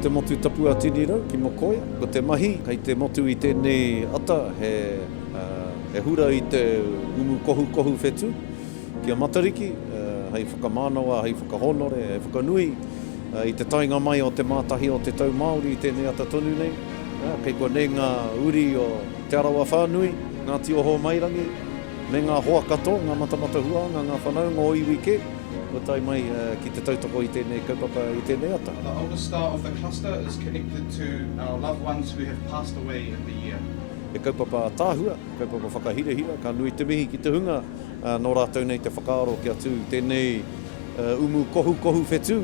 te motu tapu a Tinirau ki Mokoia. Ko te mahi, kei te motu i tēnei ata, he hura i te Umu Kohukohu Whetū ki a Matariki, hei whakamānawa, hei whakahonore, hei whakanui, i te tainga mai o te mātahi o te tau Māori i tēnei ata tonu nei. Kei ko nei ngā uri o Tērā whānui, ngā tioho mairangi, me ngā hoa kato, ngā matamata huanga, ngā whanau, ngā iwi ke. Ko tai mai ki te tautoko i tēnei kaupapa i tēnei ata. The oldest star of the cluster is connected to our loved ones who have passed away in the year. E kaupapa tāhua, kaupapa whakahirehira, ka nui te mihi ki te hunga, nō rātou nei te whakaaro kia tū tēnei Umu Kohukohu Whetū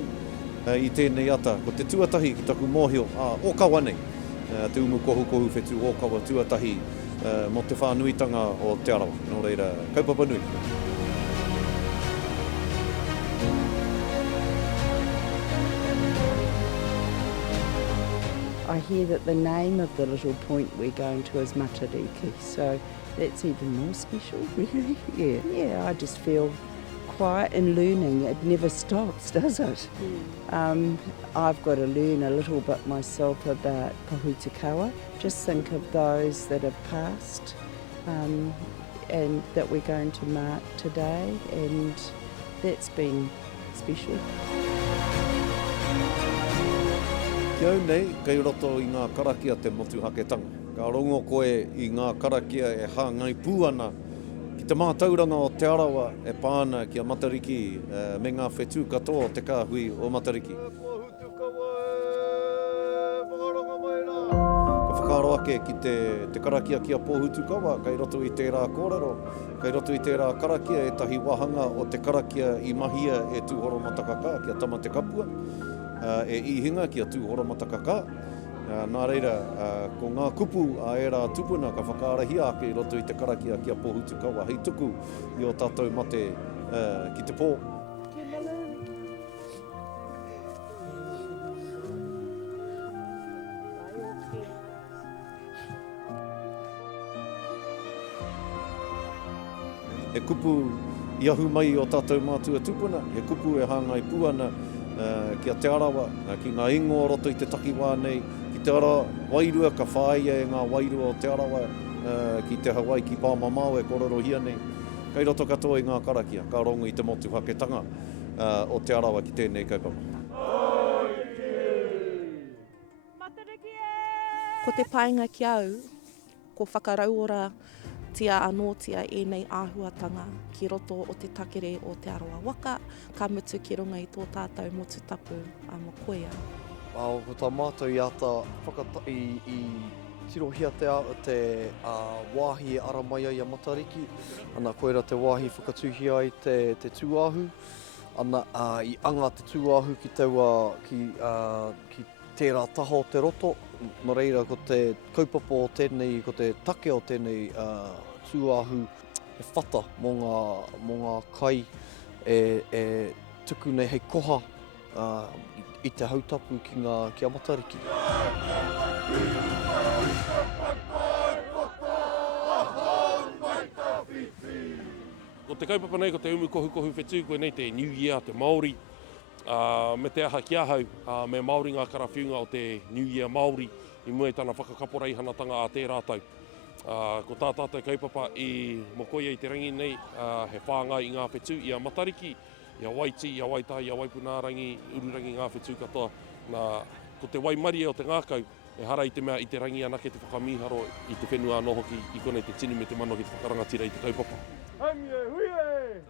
i tēnei ata. Ko te tuatahi ki taku mōhio, ōkawa nei, te Umu Kohukohu Whetū ōkawa tuatahi mo te whānuitanga o Tērā. Nō reira, kaupapa nui. I hear that the name of the little point we're going to is Matariki, so that's even more special, really. Yeah, I just feel quiet and learning. It never stops, does it? I've got to learn a little bit myself about pahutukawa. Just think of those that have passed and that we're going to mark today, and that's been special. Ki au nei, kei roto i ngā karakia te motu haketanga. Ka rongo koe i ngā karakia e hāngai pū ana ki te mātauranga o Tērā e pāna ki a Matariki me ngā whetū katoa o te kāhui o Matariki. Ka whakaro ake ki te karakia ki a Pōhutukawa, kei roto i tērā kōrero, kei roto i tērā karakia e tahi wahanga o te karakia i mahia e tūhoro matakaka ki a tama te kapua. E ihinga ki a tūhoro matakaka. Nā reira, ko ngā kupu a era tupuna ka whakaarahia ake i roto i te karakia ki a Pōhutukawa. Hei tuku i o tātou mate ki te pō. He kupu i ahu mai o tātou mātua tupuna, he kupu e hāngai pūana ki a Tērā, ki ngā ingo roto i te takiwā nei, ki te ara wairua ka whāia e ngā wairua o Tērā, ki te Hawaii, ki Pāmamau e kororohia nei. Kei roto katoa i ngā karakia, ka rongo i te motu haketanga o Tērā ki tēnei kaupapa. Ko te painga ki au, ko whakarauora tia anotia e nei āhuatanga ki roto o te takere o te aroa waka, ka mutu ki runga i tō tātou motu tapu a Mokoia. Ko tā mātou i ata whakatai i Tirohia te wāhi e ara mai ai a Matariki, ana koera te wāhi whakatūhi ai te tūāhu, ana i anga te tūāhu ki teua ki tērā taho te roto. Nō reira, ko te kaupapa o tēnei, ko te take o tēnei tūāhu e whata mō ngā kai e tuku nei hei koha i te hautapu ki a Matariki. Ko te kaupapa nei, ko te Umu Kohukohu Whetū, koe nei te New Year, te Māori. Me te aha ki ahau, me Māori ngā karawhiunga o te New Year Māori, i mua i tana whakakaporei hanatanga a tērā tau. Ko tā tātou kaupapa i Mokoia i te rangi nei, he whāngai i ngā whetū i a Matariki, i a Waiti, i a Waitahi, i a Waipunārangi, ururangi ngā whetū katoa. Ko te Waimarie o te ngākau, e hara i te mea i te rangi anake te whakamiharo i te whenua anō hoki, i konei te tinu me te mano ki te whakarangatira i te kaupapa. Hangie, huie!